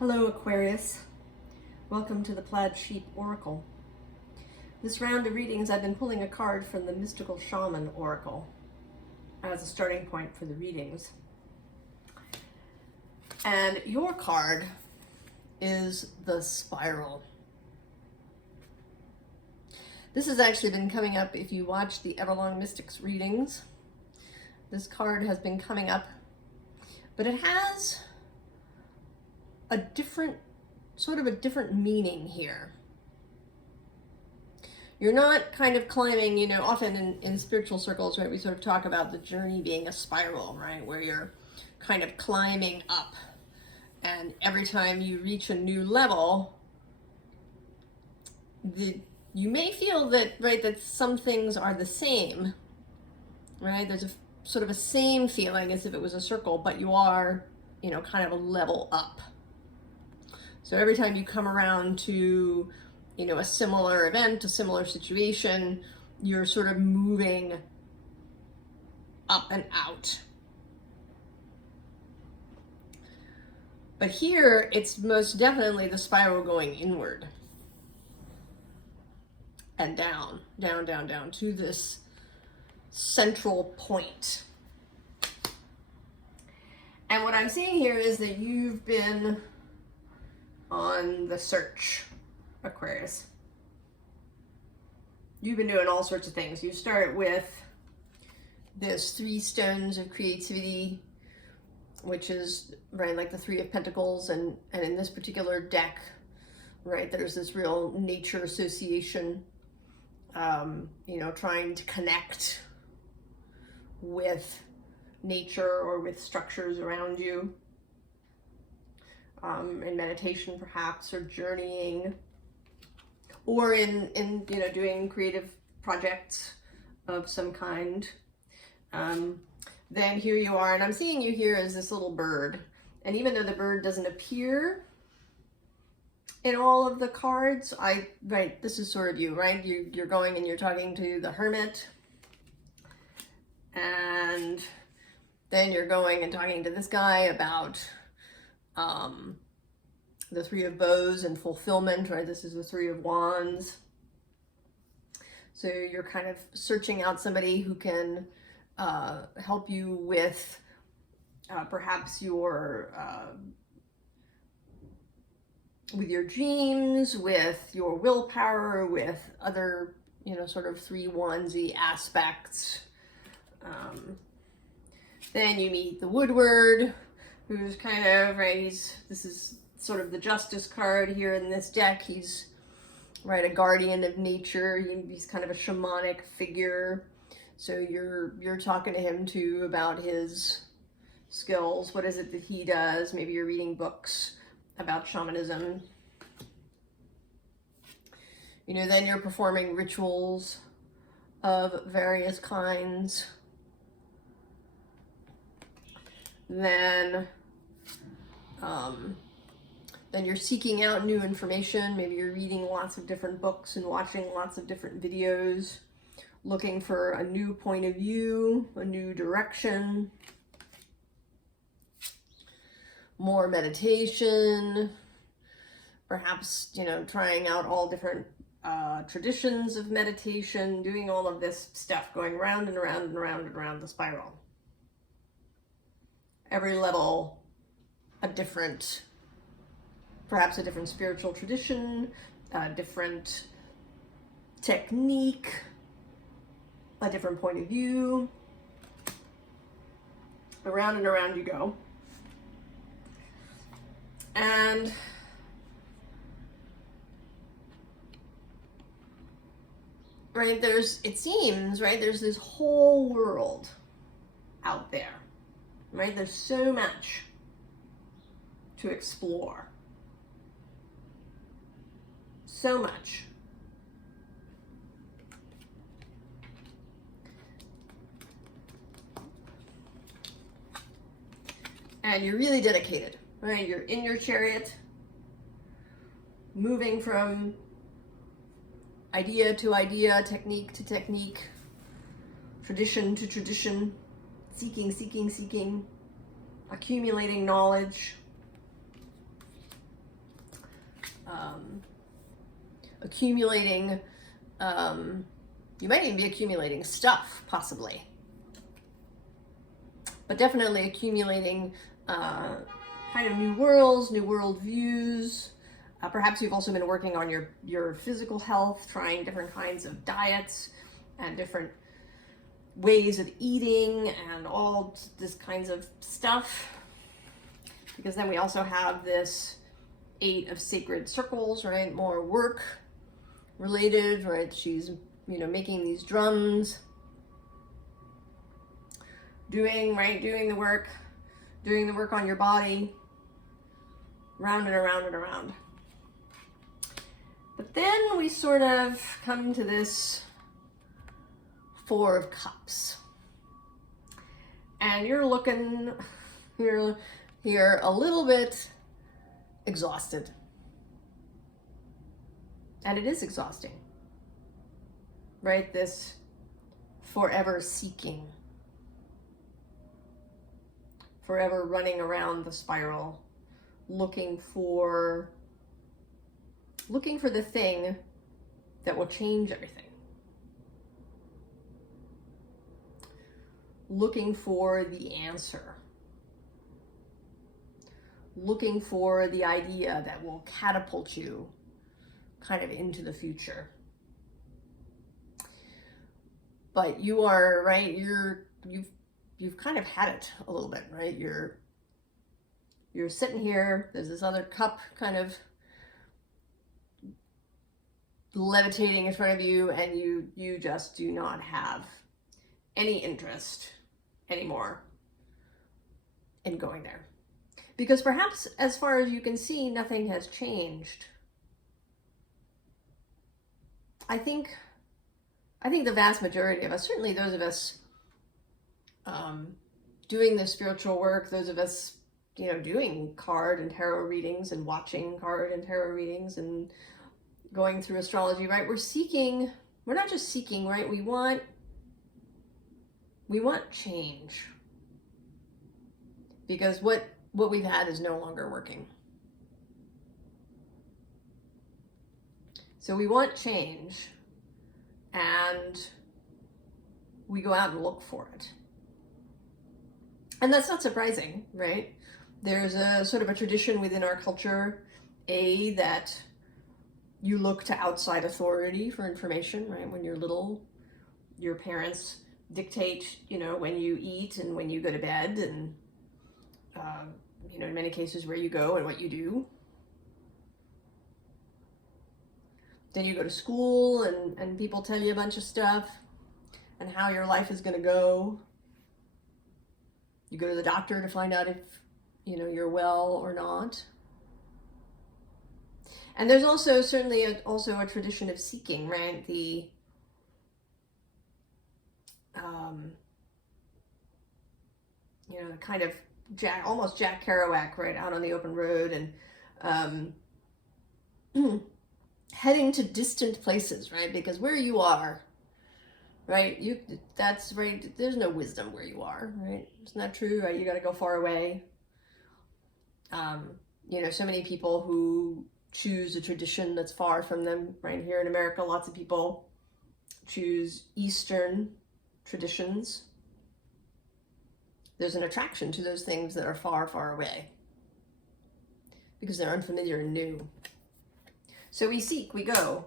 Hello Aquarius, welcome to the Plaid Sheep Oracle. This round of readings I've been pulling a card from the Mystical Shaman Oracle as a starting point for the readings. And your card is the Spiral. This has actually been coming up if you watch the Everlong Mystics readings. This card has been coming up, but it has a different meaning here. You're not kind of climbing, often in spiritual circles, right, we sort of talk about the journey being a spiral, right, where you're kind of climbing up. And every time you reach a new level, you may feel that, right, that some things are the same, right? There's a sort of a same feeling as if it was a circle, but you are, kind of a level up. So every time you come around to, a similar event, a similar situation, you're sort of moving up and out. But here, it's most definitely the spiral going inward and down, down, down, down to this central point. And what I'm seeing here is that you've been on the search, Aquarius. You've been doing all sorts of things. You start with this 3 stones of creativity, which is, right, like the 3 of Pentacles, and in this particular deck, right, there's this real nature association, trying to connect with nature or with structures around you. In meditation perhaps, or journeying, or in doing creative projects of some kind. Then here you are, and I'm seeing you here as this little bird. And even though the bird doesn't appear in all of the cards, this is sort of you, right? You're going and you're talking to the Hermit, and then you're going and talking to this guy about the 3 of Bows and fulfillment, right? This is the 3 of Wands. So you're kind of searching out somebody who can help you with perhaps your with your dreams, with your willpower, with other, sort of 3 wandsy aspects. Then you meet the Woodward, who's kind of, right, this is sort of the Justice card here in this deck. He's, right, a guardian of nature. He's kind of a shamanic figure. So you're talking to him too about his skills. What is it that he does? Maybe you're reading books about shamanism. Then you're performing rituals of various kinds. Then you're seeking out new information. Maybe you're reading lots of different books and watching lots of different videos, looking for a new point of view, a new direction, more meditation, perhaps, trying out all different traditions of meditation, doing all of this stuff, going round and around and around and around the spiral. Every level, perhaps a different spiritual tradition, a different technique, a different point of view. Around and around you go. And right, it seems, right, there's this whole world out there, right? There's so much to explore. So much. And you're really dedicated, right? You're in your chariot, moving from idea to idea, technique to technique, tradition to tradition, seeking, accumulating knowledge. accumulating, you might even be accumulating stuff, possibly. But definitely accumulating kind of new worlds, new world views. Perhaps you've also been working on your physical health, trying different kinds of diets and different ways of eating and all this kinds of stuff. Because then we also have this 8 of sacred circles, right? More work related, right? She's, making these drums, doing the work on your body, round and around and around. But then we sort of come to this 4 of Cups. And you're looking, you're a little bit exhausted. And it is exhausting, right? This forever seeking, forever running around the spiral, looking for the thing that will change everything. Looking for the answer. Looking for the idea that will catapult you kind of into the future. But you are, right, you've kind of had it a little bit, right? You're sitting here, there's this other cup kind of levitating in front of you, and you just do not have any interest anymore in going there. Because perhaps, as far as you can see, nothing has changed. I think the vast majority of us, certainly those of us doing the spiritual work, those of us, doing card and tarot readings and watching card and tarot readings and going through astrology, right? We're not just seeking, right? We want change. Because what we've had is no longer working. So we want change, and we go out and look for it. And that's not surprising, right? There's a sort of a tradition within our culture, that you look to outside authority for information, right? When you're little, your parents dictate, when you eat and when you go to bed, and, in many cases where you go and what you do. Then you go to school and people tell you a bunch of stuff and how your life is going to go. You go to the doctor to find out if, you're well or not. And there's also certainly also a tradition of seeking, right? The kind of almost Jack Kerouac, right, out on the open road and heading to distant places, right? Because where you are, right, that's right, there's no wisdom where you are, right? Isn't that true, right? You got to go far away. So many people who choose a tradition that's far from them, right? Here in America, lots of people choose Eastern traditions. There's an attraction to those things that are far, far away because they're unfamiliar and new. So we seek, we go.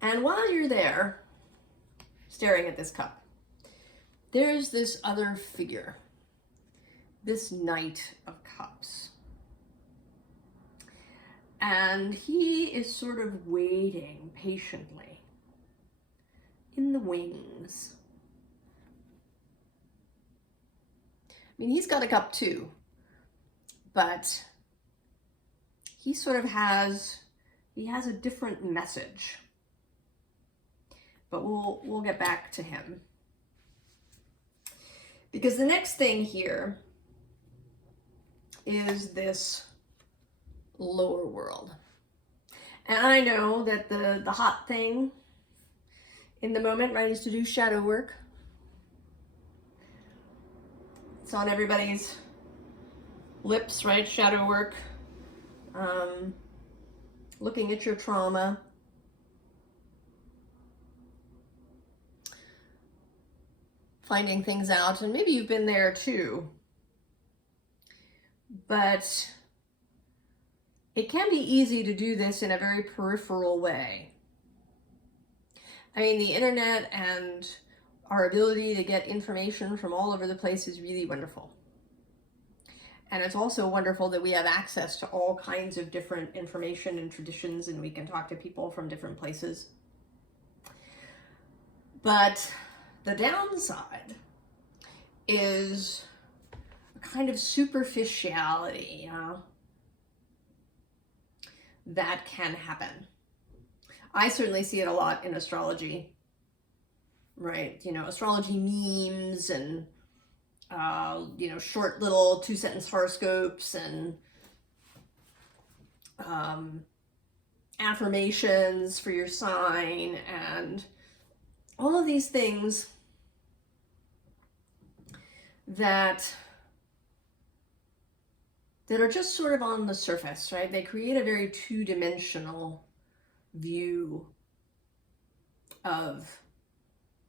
And while you're there, staring at this cup, there's this other figure, this Knight of Cups. And he is sort of waiting patiently in the wings. I mean, he's got a cup too, but he sort of has a different message. But we'll get back to him. Because the next thing here is this lower world. And I know that the hot thing in the moment, right, is to do shadow work. It's on everybody's lips, right? Shadow work, looking at your trauma. Finding things out, and maybe you've been there too. But it can be easy to do this in a very peripheral way. I mean, the internet and our ability to get information from all over the place is really wonderful. And it's also wonderful that we have access to all kinds of different information and traditions, and we can talk to people from different places. But the downside is a kind of superficiality, that can happen. I certainly see it a lot in astrology, right? You know, astrology memes and, you know, short little 2-sentence horoscopes and affirmations for your sign and all of these things that are just sort of on the surface, right? They create a very two-dimensional view of,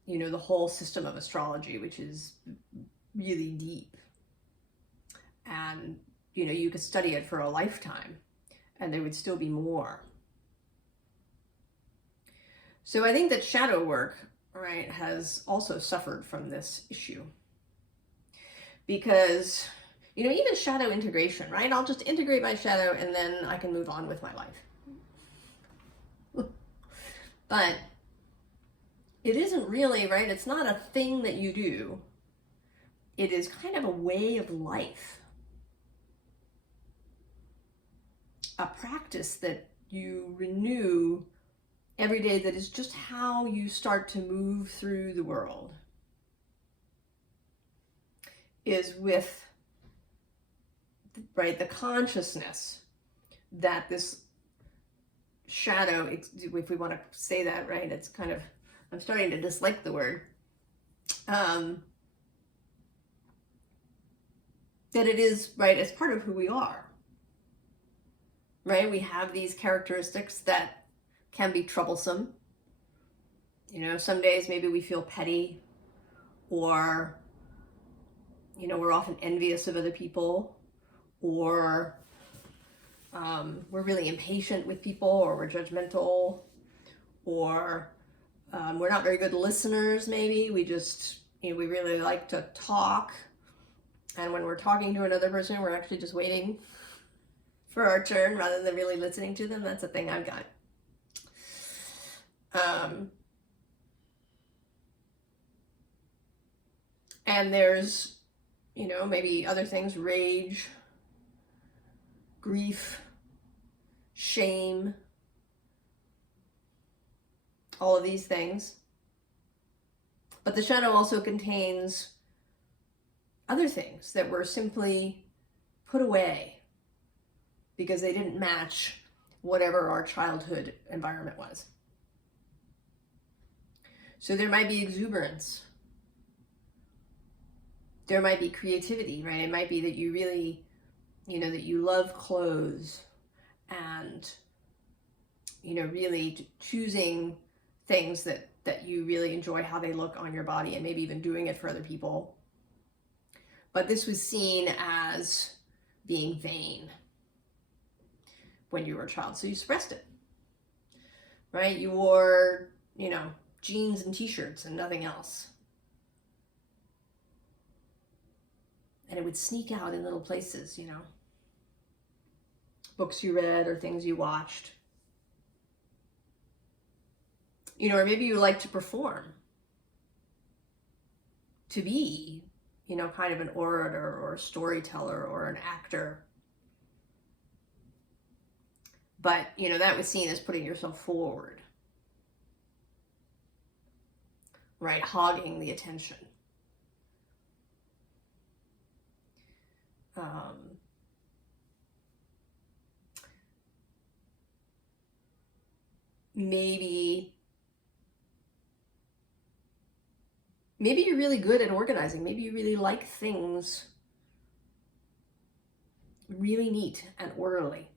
you know, the whole system of astrology, which is really deep. And, you know, you could study it for a lifetime and there would still be more. So I think that shadow work, right, has also suffered from this issue. Because, you know, even shadow integration, right? I'll just integrate my shadow and then I can move on with my life. But it isn't really, right? It's not a thing that you do. It is kind of a way of life. A practice that you renew every day, that is just how you start to move through the world. Is with, right, the consciousness that this shadow, if we want to say that, right, it's kind of, I'm starting to dislike the word, that it is, right, it's part of who we are, right? We have these characteristics that can be troublesome. You know, some days maybe we feel petty, or, you know, we're often envious of other people, or we're really impatient with people, or we're judgmental, or we're not very good listeners. Maybe we just, you know, we really like to talk, and when we're talking to another person, we're actually just waiting for our turn rather than really listening to them. That's a thing I've got. And there's, you know, maybe other things: rage, grief, shame, all of these things. But the shadow also contains other things that were simply put away because they didn't match whatever our childhood environment was. So there might be exuberance. There might be creativity, right? It might be that you really, you know, that you love clothes and, you know, really choosing things that you really enjoy how they look on your body, and maybe even doing it for other people. But this was seen as being vain when you were a child, so you suppressed it, right? You wore, you know, jeans and t-shirts and nothing else. And it would sneak out in little places, you know. Books you read or things you watched. You know, or maybe you like to perform. To be, you know, kind of an orator or a storyteller or an actor. But, you know, that was seen as putting yourself forward. Right? Hogging the attention. Maybe you're really good at organizing. Maybe you really like things really neat and orderly.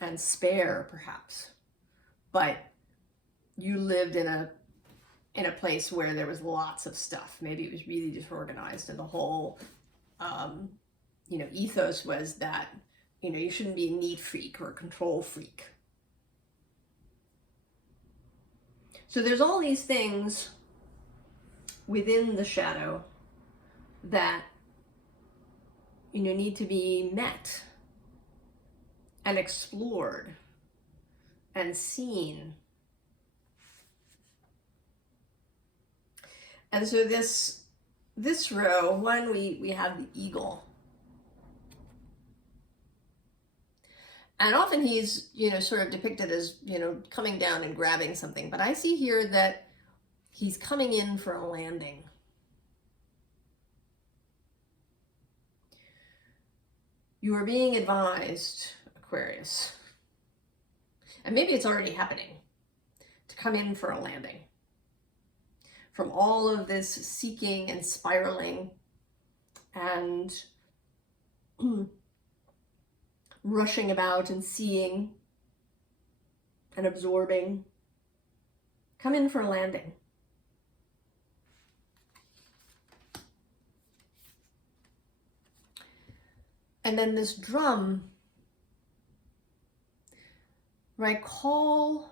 and spare, perhaps. But you lived in a place where there was lots of stuff. Maybe it was really disorganized, and the whole ethos was that you shouldn't be a neat freak or a control freak. So there's all these things within the shadow that need to be met and explored and seen. And so this row, one, we have the eagle. And often he's, sort of depicted as, coming down and grabbing something. But I see here that he's coming in for a landing. You are being advised, Aquarius, and maybe it's already happening, to come in for a landing. From all of this seeking and spiraling and rushing about and seeing and absorbing, come in for a landing. And then this drum, right? Call,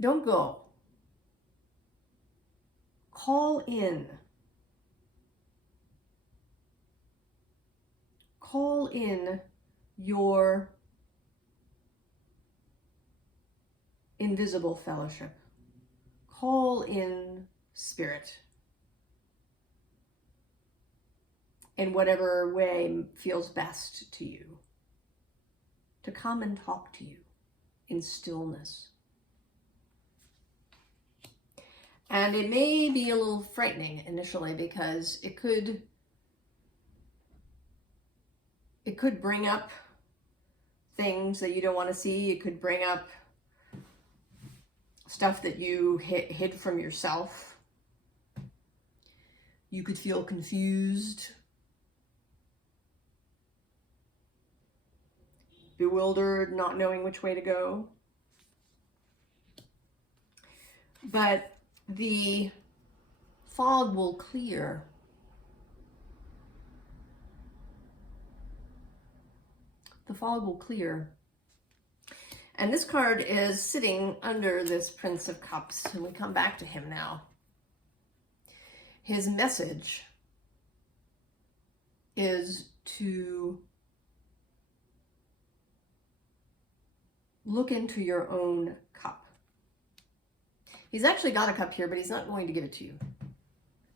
don't go. Call in. Call in your invisible fellowship. Call in spirit. In whatever way feels best to you. To come and talk to you in stillness. And it may be a little frightening initially because it could bring up things that you don't want to see. It could bring up stuff that you hid from yourself. You could feel confused, bewildered, not knowing which way to go. But the fog will clear. The fog will clear. And this card is sitting under this Prince of Cups, and we come back to him now. His message is to look into your own cup. He's actually got a cup here, but he's not going to give it to you.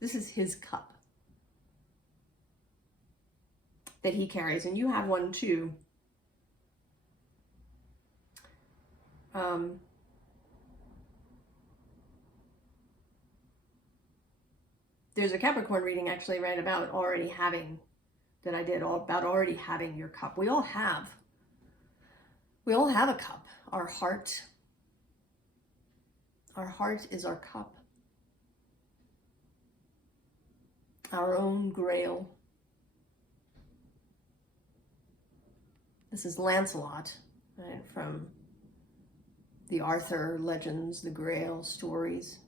This is his cup that he carries, and you have one too. There's a Capricorn reading actually right about already having, that I did, all about already having your cup. We all have a cup. Our heart is our cup. Our own grail. This is Lancelot, right, from the Arthur legends, the Grail stories.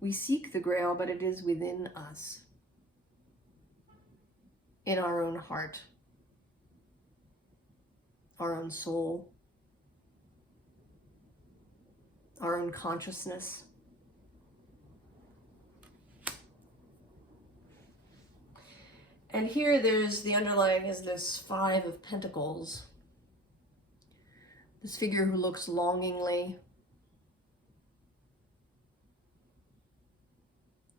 We seek the Grail, but it is within us, in our own heart, our own soul, our own consciousness. And here there's the underlying is this Five of Pentacles. This figure who looks longingly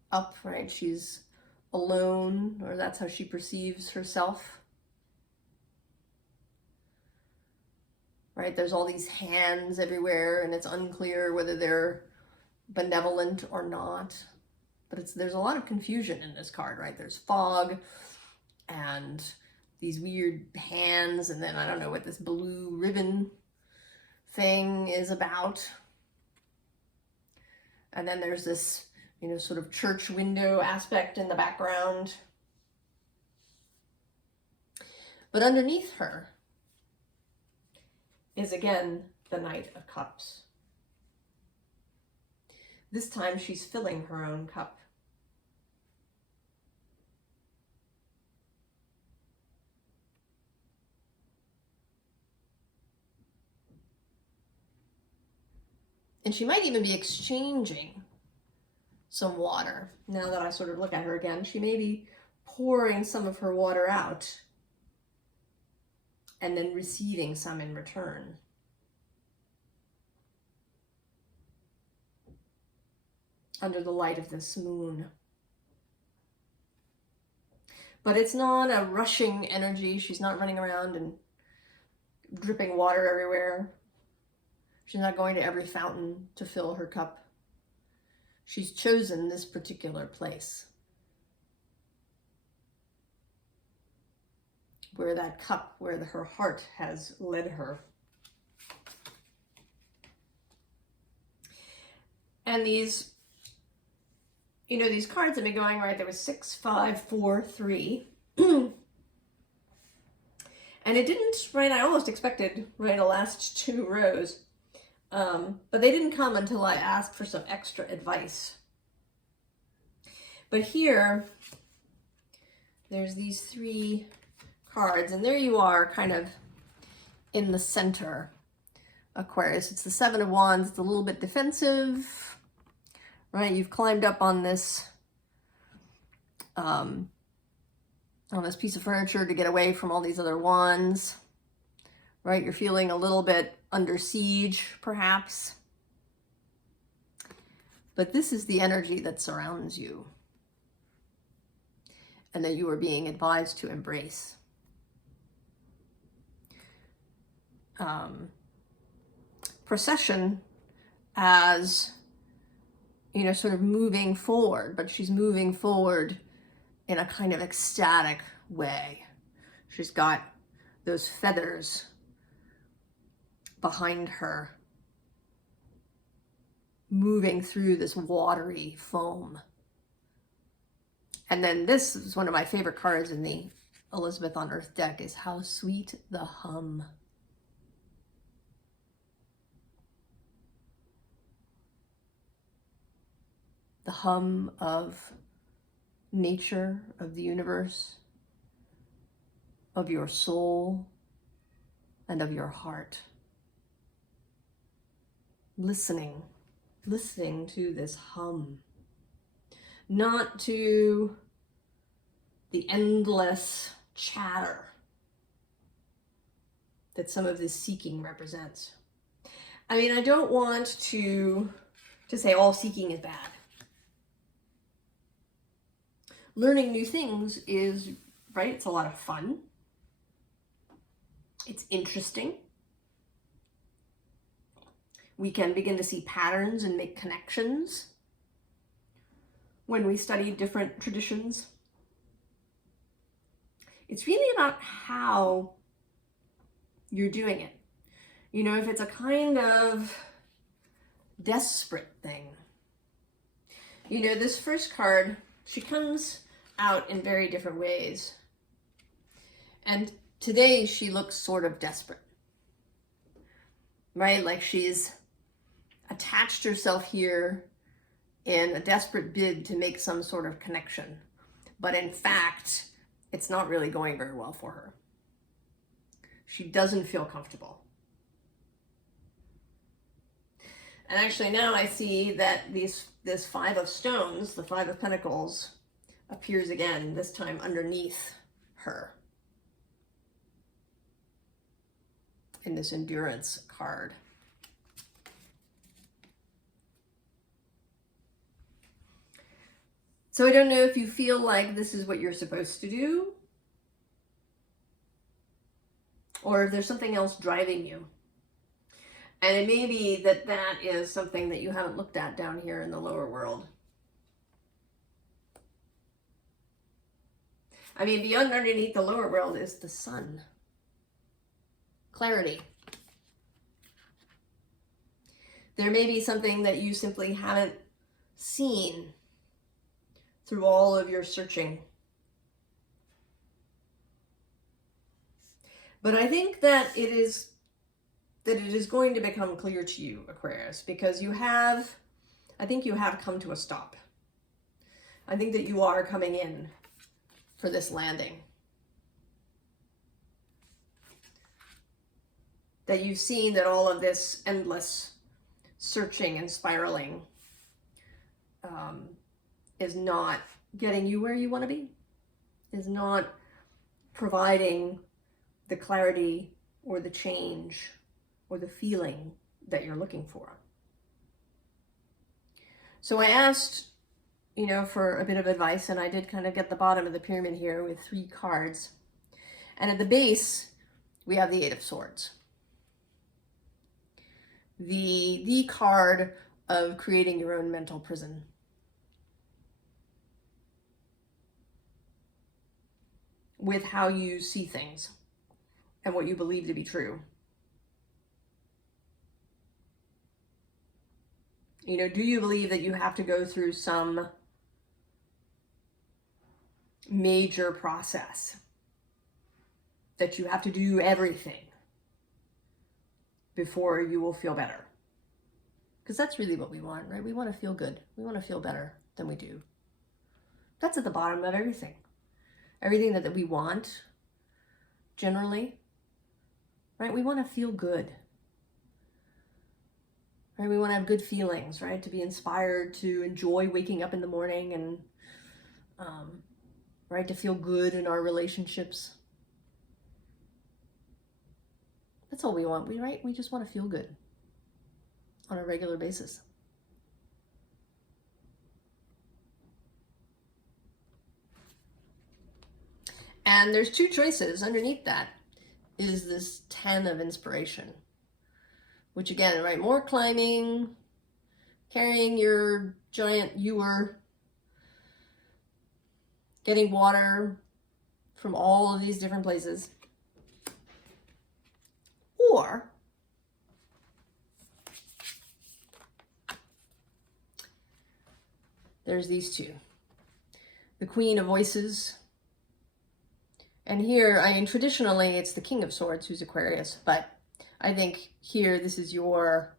up, right? She's alone, or that's how she perceives herself. Right? There's all these hands everywhere, and it's unclear whether they're benevolent or not. But there's a lot of confusion in this card, right? There's fog and these weird hands, and then I don't know what this blue ribbon thing is about. And then there's this, sort of church window aspect in the background. But underneath her is again the Knight of Cups. This time she's filling her own cup. And she might even be exchanging some water. Now that I sort of look at her again, she may be pouring some of her water out and then receiving some in return. Under the light of this moon. But it's not a rushing energy. She's not running around and dripping water everywhere. She's not going to every fountain to fill her cup. She's chosen this particular place where that cup, where her heart has led her. And these, you know, these cards have been going, right, there was 6, 5, 4, 3. And it didn't, right, I almost expected, right, the last 2 rows. But they didn't come until I asked for some extra advice. But here, there's these 3 cards, and there you are, kind of in the center, Aquarius. It's the 7 of Wands. It's a little bit defensive, right? You've climbed up on this piece of furniture to get away from all these other wands, right? You're feeling a little bit under siege, perhaps. But this is the energy that surrounds you and that you are being advised to embrace. Procession as, you know, sort of moving forward, but she's moving forward in a kind of ecstatic way. She's got those feathers behind her, moving through this watery foam. And then this is one of my favorite cards in the Elisabeth on Earth deck, is How Sweet the Hum. The hum of nature, of the universe, of your soul, and of your heart. Listening to this hum, not to the endless chatter that some of this seeking represents. I mean, I don't want to say all seeking is bad. Learning new things is, right, it's a lot of fun. It's interesting. We can begin to see patterns and make connections when we study different traditions. It's really about how you're doing it. You know, if it's a kind of desperate thing. You know, this first card, she comes out in very different ways. And today she looks sort of desperate, right? Like she's attached herself here in a desperate bid to make some sort of connection. But in fact, it's not really going very well for her. She doesn't feel comfortable. And actually now I see that this 5 of stones, the 5 of pentacles, appears again, this time underneath her in this endurance card. So I don't know if you feel like this is what you're supposed to do, or if there's something else driving you. And it may be that that is something that you haven't looked at down here in the lower world. I mean, beyond underneath the lower world is the sun. Clarity. There may be something that you simply haven't seen through all of your searching. But I think that it is going to become clear to you, Aquarius, because I think you have come to a stop. I think that you are coming in for this landing. That you've seen that all of this endless searching and spiraling is not getting you where you want to be, is not providing the clarity or the change or the feeling that you're looking for. So I asked, you know, for a bit of advice, and I did kind of get the bottom of the pyramid here with 3 cards. And at the base, we have the 8 of Swords. The card of creating your own mental prison. With how you see things and what you believe to be true. You know, do you believe that you have to go through some major process? That you have to do everything before you will feel better? Because that's really what we want, right? We want to feel good. We want to feel better than we do. That's at the bottom of everything. Everything that we want, generally, right? We want to feel good. Right? We want to have good feelings, right? To be inspired, to enjoy waking up in the morning and, right? To feel good in our relationships. That's all we want, right? We just want to feel good on a regular basis. And there's 2 choices underneath that is this 10 of inspiration, which again, right, more climbing, carrying your giant ewer, getting water from all of these different places. Or there's these 2. The Queen of Voices. And here, I mean, traditionally, it's the King of Swords who's Aquarius, but I think here, this is your,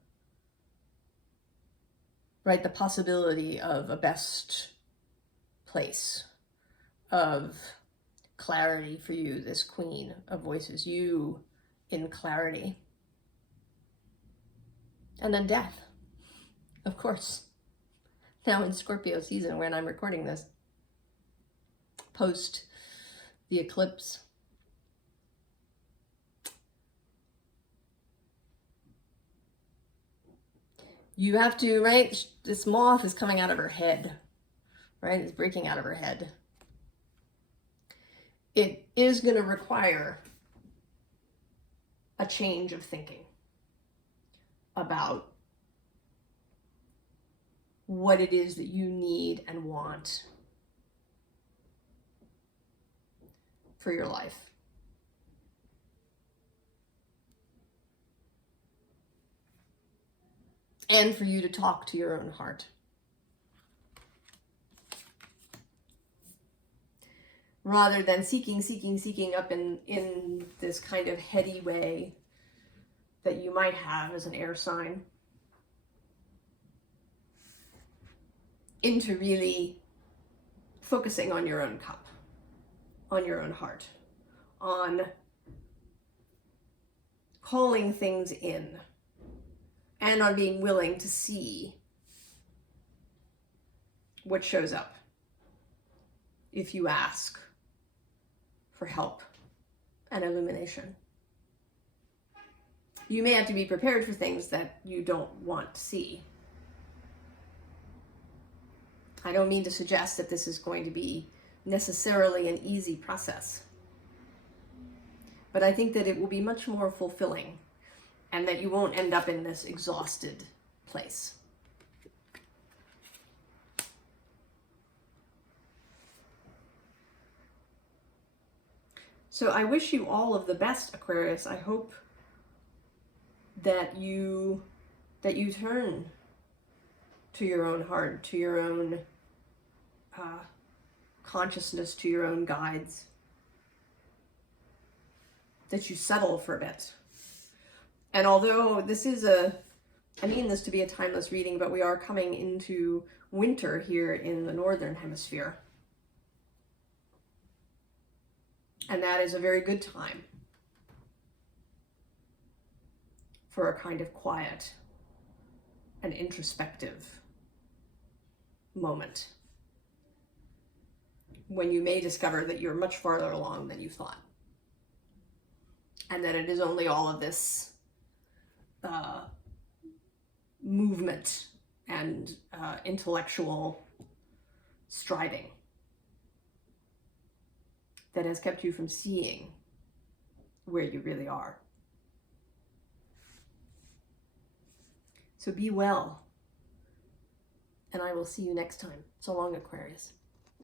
right, the possibility of a best place of clarity for you, this Queen of Voices, you in clarity. And then death, of course. Now in Scorpio season when I'm recording this, post the eclipse. You have to, right? This moth is coming out of her head, right? It's breaking out of her head. It is going to require a change of thinking about what it is that you need and want for your life. And for you to talk to your own heart. Rather than seeking up in this kind of heady way that you might have as an air sign, into really focusing on your own cup, on your own heart, on calling things in, and on being willing to see what shows up if you ask for help and illumination. You may have to be prepared for things that you don't want to see. I don't mean to suggest that this is going to be necessarily an easy process, but I think that it will be much more fulfilling and that you won't end up in this exhausted place. So I wish you all of the best, Aquarius. I hope that you turn to your own heart, to your own consciousness, to your own guides. that you settle for a bit. And although this is I mean this to be a timeless reading, but we are coming into winter here in the Northern Hemisphere. And that is a very good time for a kind of quiet and introspective moment, when you may discover that you're much farther along than you thought, and that it is only all of this movement and intellectual striving that has kept you from seeing where you really are. So be well, and I will see you next time. So long, Aquarius.